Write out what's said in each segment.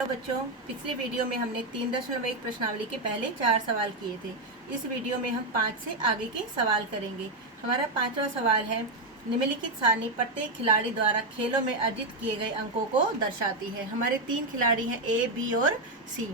तो बच्चों, पिछली वीडियो में हमने 3.1 प्रश्नावली के पहले 4 सवाल किए थे। इस वीडियो में हम 5 से आगे के सवाल करेंगे। हमारा 5वां सवाल है, निम्नलिखित सारणी प्रत्येक खिलाड़ी द्वारा खेलों में अर्जित किए गए अंकों को दर्शाती है। हमारे 3 खिलाड़ी हैं, ए, बी और सी।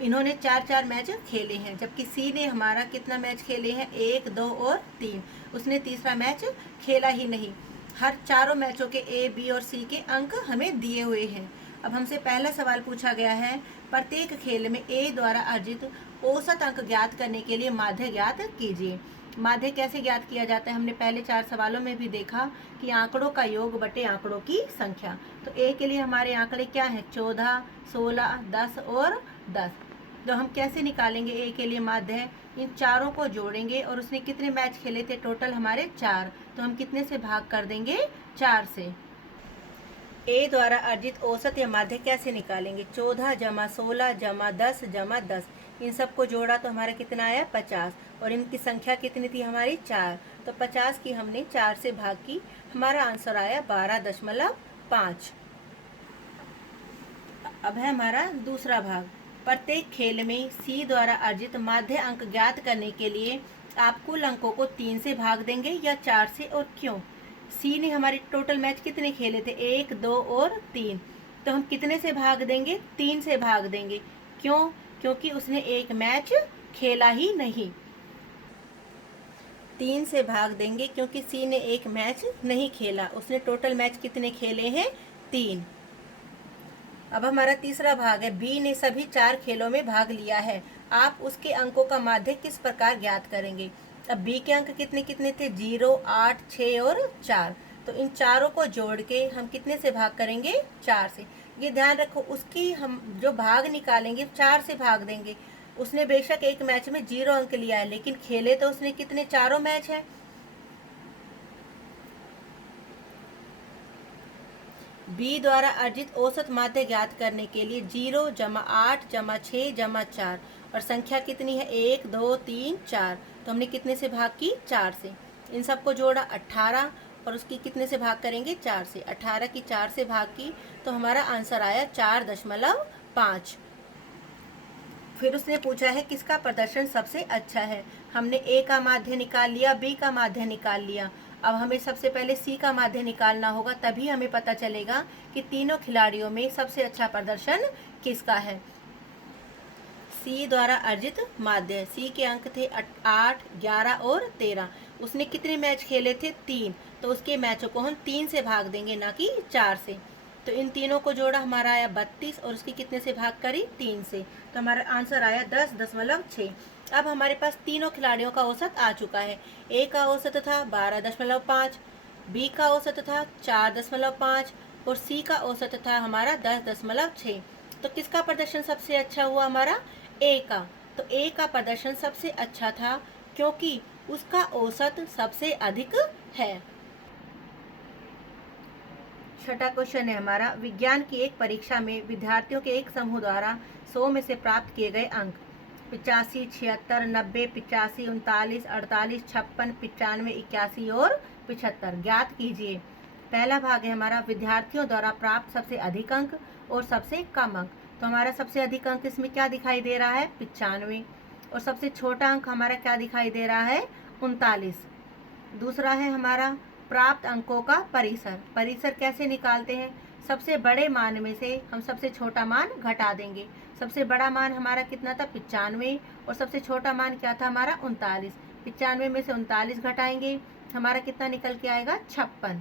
इन्होंने 4-4 मैच खेले हैं, जबकि सी ने हमारा कितना मैच खेले हैं, 1, 2 और 3। उसने तीसरा मैच खेला ही नहीं। हर चारों मैचों के ए, बी और सी के अंक हमें दिए हुए हैं। अब हमसे पहला सवाल पूछा गया है, प्रत्येक खेल में ए द्वारा अर्जित औसत अंक ज्ञात करने के लिए माध्य ज्ञात कीजिए। माध्य कैसे ज्ञात किया जाता है, हमने पहले 4 सवालों में भी देखा कि आंकड़ों का योग बटे आंकड़ों की संख्या। तो ए के लिए हमारे आंकड़े क्या है, 14, 16, 10 और 10। तो हम कैसे निकालेंगे ए के लिए माध्य, इन चारों को जोड़ेंगे और उसने कितने मैच खेले थे, टोटल हमारे 4। तो हम कितने से भाग कर देंगे, 4 से। ए द्वारा अर्जित औसत या माध्य कैसे निकालेंगे, 14 जमा 16 जमा 10 जमा 10। इन सबको जोड़ा तो हमारा कितना आया, 50। और इनकी संख्या कितनी थी हमारी, 4। तो 50 की हमने 4 से भाग की, हमारा आंसर आया 12.5। अब है हमारा दूसरा भाग। प्रत्येक खेल में सी द्वारा अर्जित माध्य अंक ज्ञात करने के लिए आप कुल अंकों को 3 से भाग देंगे या 4 से, और क्यों। सी ने हमारे टोटल मैच कितने खेले थे, 1, 2 और 3। तो हम कितने से भाग देंगे, 3 से भाग देंगे। क्यों, क्योंकि उसने एक मैच खेला ही नहीं। 3 से भाग देंगे क्योंकि सी ने एक मैच नहीं खेला। उसने टोटल मैच कितने खेले हैं, 3। अब हमारा तीसरा भाग है, बी ने सभी 4 खेलों में भाग लिया है। आप उसके अंकों का माध्य किस प्रकार ज्ञात करेंगे। अब बी के अंक कितने कितने थे, 0, 8, 6 और 4। तो इन चारों को जोड़ के हम कितने से भाग करेंगे, 4 से। ये ध्यान रखो, उसकी हम जो भाग निकालेंगे 4 से भाग देंगे। उसने बेशक एक मैच में 0 अंक लिया है, लेकिन खेले तो उसने कितने, चारों मैच है। बी द्वारा अर्जित औसत माध्य ज्ञात करने के लिए 0 जमा 8 जमा 6 जमा 4 और संख्या कितनी है, 1, 2, 3, 4। तो हमने कितने से भाग की, 4 से। इन सबको जोड़ा 18 और उसकी कितने से भाग करेंगे, 4 से। 18 की 4 से भाग की तो हमारा आंसर आया 4.5। फिर उसने पूछा है किसका प्रदर्शन सबसे अच्छा है। हमने ए का माध्य निकाल लिया, बी का माध्य निकाल लिया। अब हमें सबसे पहले सी का माध्य निकालना होगा, तभी हमें पता चलेगा कि तीनों खिलाड़ियों में सबसे अच्छा प्रदर्शन किसका है। सी द्वारा अर्जित माध्य, सी के अंक थे 8, 11 और 13। उसने कितने मैच खेले थे, 3। तो उसके मैचों को हम 3 से भाग देंगे, ना कि 4 से। तो इन तीनों को जोड़ा, हमारा आया 32 और उसकी कितने से भाग करी, 3 से। तो हमारा आंसर आया 10.6। अब हमारे पास तीनों खिलाड़ियों का औसत आ चुका है। ए का औसत था 12.5, बी का औसत था 4.5 और सी का औसत था हमारा 10.6। तो किसका प्रदर्शन सबसे अच्छा हुआ, हमारा ए का। तो ए का प्रदर्शन सबसे अच्छा था क्योंकि उसका औसत सबसे अधिक है। छठा क्वेश्चन है हमारा, विज्ञान की एक परीक्षा में विद्यार्थियों के एक समूह द्वारा 100 में से प्राप्त किए गए अंक 85, 76, 90, 85, 39, 48, 56, 95, 81 और 75 ज्ञात कीजिए। पहला भाग है हमारा, विद्यार्थियों द्वारा प्राप्त सबसे अधिक अंक और सबसे कम अंक। तो हमारा सबसे अधिक अंक इसमें क्या दिखाई दे रहा है, 95। और सबसे छोटा अंक हमारा क्या दिखाई दे रहा है, 39। दूसरा है हमारा प्राप्त अंकों का परिसर। परिसर कैसे निकालते हैं, सबसे बड़े मान में से हम सबसे छोटा मान घटा देंगे। सबसे बड़ा मान हमारा कितना था, 95, और सबसे छोटा मान क्या था हमारा, 39। 95 में से 39 घटाएंगे, हमारा कितना निकल के आएगा, 56।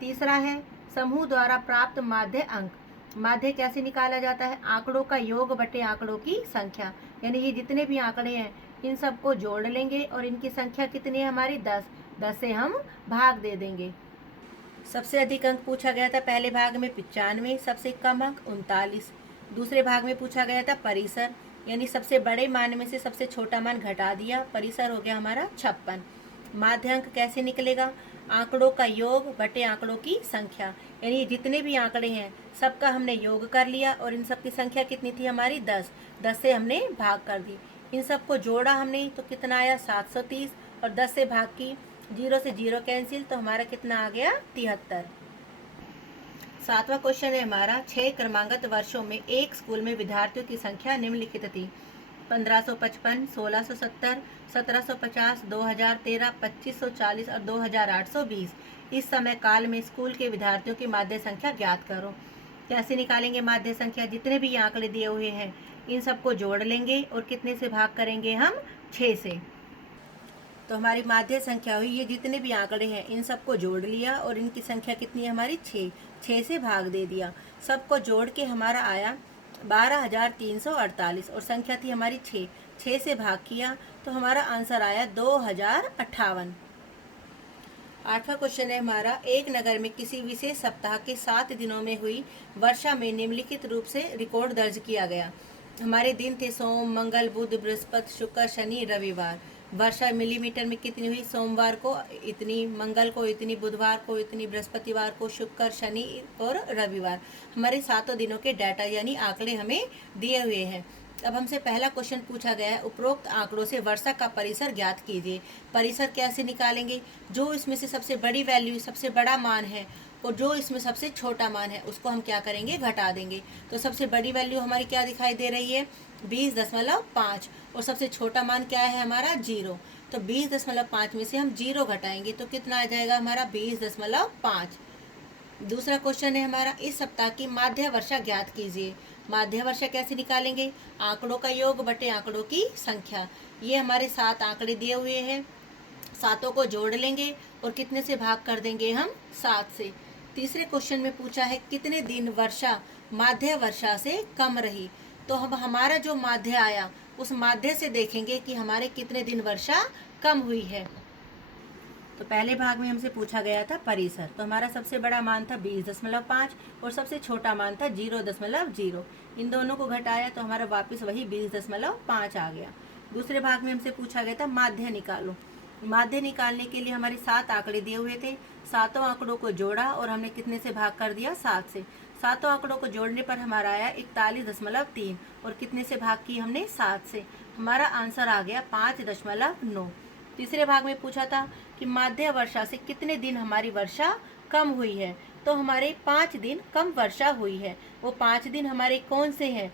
तीसरा है समूह द्वारा प्राप्त माध्य अंक। माध्य कैसे निकाला जाता है, आंकड़ों का योग बटे आंकड़ों की संख्या। यानी ये जितने भी आंकड़े हैं इन सबको जोड़ लेंगे और इनकी संख्या कितनी है हमारी, 10। 10 से हम भाग दे देंगे। सबसे अधिक अंक पूछा गया था पहले भाग में 95, सबसे कम अंक 39। दूसरे भाग में पूछा गया था परिसर, यानी सबसे बड़े मान में से सबसे छोटा मान घटा दिया, परिसर हो गया हमारा 56। माध्य अंक कैसे निकलेगा, आंकड़ों का योग बटे आंकड़ों की संख्या। यानी जितने भी आंकड़े हैं सबका हमने योग कर लिया और इन सब की संख्या कितनी थी हमारी, 10। 10 से हमने भाग कर दी। इन सबको जोड़ा हमने तो कितना आया, 730, और 10 से भाग की, 0 से 0 कैंसिल, तो हमारा कितना आ गया, 73। 7वां क्वेश्चन है हमारा 6 क्रमांगत वर्षों में एक स्कूल में विद्यार्थियों की संख्या निम्नलिखित थी। 1555, 1670, 1750, 2013, 2540 और 2820। इस समय काल में स्कूल के विद्यार्थियों की माध्य संख्या ज्ञात करो। कैसे निकालेंगे माध्य संख्या? जितने भी आंकड़े दिए हुए हैं इन सबको जोड़ लेंगे और कितने से भाग करेंगे हम? 6 से। तो हमारी माध्य संख्या हुई, ये जितने भी आंकड़े हैं इन सबको जोड़ लिया और इनकी संख्या कितनी है हमारी? 6। 6 से भाग दे दिया। सबको जोड़ के हमारा आया 12,348 और संख्या थी हमारी 6। 6 से भाग किया तो हमारा आंसर आया 2058। 8वां क्वेश्चन है हमारा, एक नगर में किसी विशेष सप्ताह के 7 दिनों में हुई वर्षा में निम्नलिखित रूप से रिकॉर्ड दर्ज किया गया। हमारे दिन थे सोम, मंगल, बुध, बृहस्पति, शुक्र, शनि, रविवार। वर्षा मिलीमीटर में कितनी हुई? सोमवार को इतनी, मंगल को इतनी, बुधवार को इतनी, बृहस्पतिवार को, शुक्र, शनि और रविवार। हमारे 7 दिनों के डाटा यानी आंकड़े हमें दिए हुए हैं। अब हमसे पहला क्वेश्चन पूछा गया है, उपरोक्त आंकड़ों से वर्षा का परिसर ज्ञात कीजिए। परिसर कैसे निकालेंगे? जो इसमें से सबसे बड़ी वैल्यू, सबसे बड़ा मान है और जो इसमें सबसे छोटा मान है उसको हम क्या करेंगे? घटा देंगे। तो सबसे बड़ी वैल्यू हमारी क्या दिखाई दे रही है? 20.5 और सबसे छोटा मान क्या है हमारा? 0। तो 20.5 में से हम 0 घटाएंगे तो कितना आ जाएगा हमारा? 20.5। दूसरा क्वेश्चन है हमारा, इस सप्ताह की माध्य वर्षा ज्ञात कीजिए। माध्य वर्षा कैसे निकालेंगे? आंकड़ों का योग बटे आंकड़ों की संख्या। ये हमारे 7 आंकड़े दिए हुए हैं, 7 को जोड़ लेंगे और कितने से भाग कर देंगे हम? 7 से। तीसरे क्वेश्चन में पूछा है कितने दिन वर्षा माध्य वर्षा से कम रही। तो हम हमारा जो माध्य आया उस माध्य से देखेंगे कि हमारे कितने दिन वर्षा कम हुई है। तो पहले भाग में हमसे पूछा गया था परिसर, तो हमारा सबसे बड़ा मान था 20.5 और सबसे छोटा मान था 0.0। इन दोनों को घटाया तो हमारा वापस वही 20.5 आ गया। दूसरे भाग में हमसे पूछा गया था माध्य निकालो। माध्य निकालने के लिए हमारे 7 आंकड़े दिए हुए थे, 7 आंकड़ों को जोड़ा और हमने कितने से भाग कर दिया? 7 से। 7 आंकड़ों को जोड़ने पर हमारा आया 41.3 और कितने से भाग की हमने? 7 से। हमारा आंसर आ गया 5.9। तीसरे भाग में पूछा था कि माध्य वर्षा से कितने दिन हमारी वर्षा कम हुई है। तो हमारे 5 दिन कम वर्षा हुई है। वो 5 दिन हमारे कौन से हैं?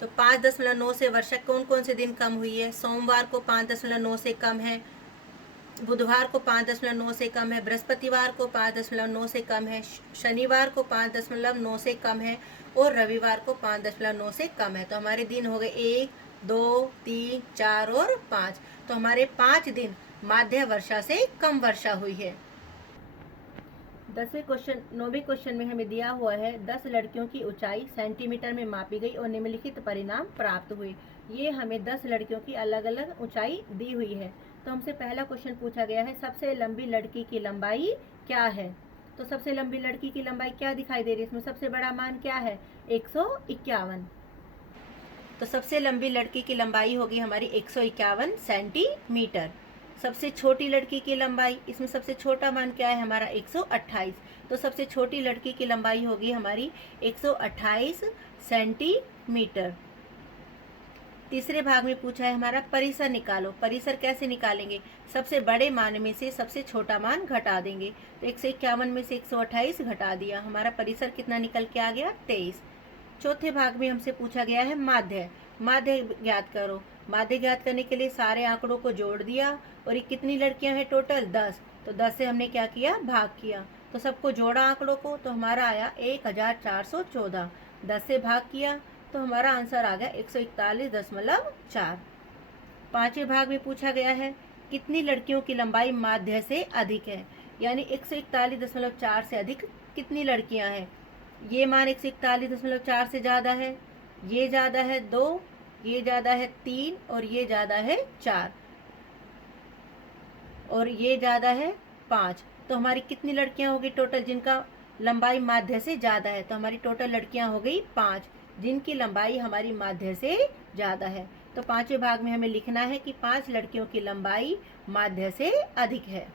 तो 5.9 से वर्षा कौन कौन से दिन कम हुई है? सोमवार को 5.9 से कम है, बुधवार को 5.9 से कम है, बृहस्पतिवार को 5.9 से कम है, शनिवार को 5.9 से कम है और रविवार को 5.9 से कम है। तो हमारे दिन हो गए 1, 2, 3, 4 और 5। तो हमारे 5 दिन माध्य वर्षा से कम वर्षा हुई है। 9वें क्वेश्चन में हमें दिया हुआ है 10 लड़कियों की ऊंचाई सेंटीमीटर में मापी गई और निम्नलिखित परिणाम प्राप्त हुए। ये हमें 10 लड़कियों की अलग अलग ऊंचाई दी हुई है। तो हमसे पहला क्वेश्चन पूछा गया है सबसे लंबी लड़की की लंबाई क्या है। तो सबसे लंबी लड़की की लंबाई क्या दिखाई दे रही है? इसमें सबसे बड़ा मान क्या है? 151। तो सबसे लंबी लड़की की लंबाई होगी हमारी 151 सेंटीमीटर। सबसे छोटी लड़की की लंबाई, इसमें सबसे छोटा मान क्या है हमारा? 128। तो सबसे छोटी लड़की की लंबाई होगी हमारी 128 सेंटीमीटर। तीसरे भाग में पूछा है हमारा परिसर निकालो। परिसर कैसे निकालेंगे? सबसे बड़े मान में से सबसे छोटा मान घटा देंगे। तो 151 में से 128 घटा दिया, हमारा परिसर कितना निकल के आ गया? 23। चौथे भाग में हमसे पूछा गया है माध्य। माध्य ज्ञात करो। माध्य ज्ञात करने के लिए सारे आंकड़ों को जोड़ दिया और ये कितनी लड़कियां हैं टोटल? 10। तो 10 से हमने क्या किया? भाग किया। तो सबको जोड़ा आंकड़ों को तो हमारा आया 1414। 10 से भाग किया तो हमारा आंसर आ गया 141.4। पांचवें भाग में पूछा गया है कितनी लड़कियों की लंबाई माध्य से अधिक है, यानी 141.4 से अधिक कितनी लड़कियां हैं। ये मान 141.4 से ज़्यादा है, ये ज़्यादा है 2, ये ज़्यादा है 3 और ये ज़्यादा है 4 और ये ज़्यादा है 5। तो हमारी कितनी लड़कियां होगी टोटल जिनका लंबाई माध्य से ज़्यादा है? तो हमारी टोटल लड़कियां हो गई 5 जिनकी लंबाई हमारी माध्य से ज़्यादा है। तो 5वें भाग में हमें लिखना है कि 5 लड़कियों की लंबाई माध्य से अधिक है।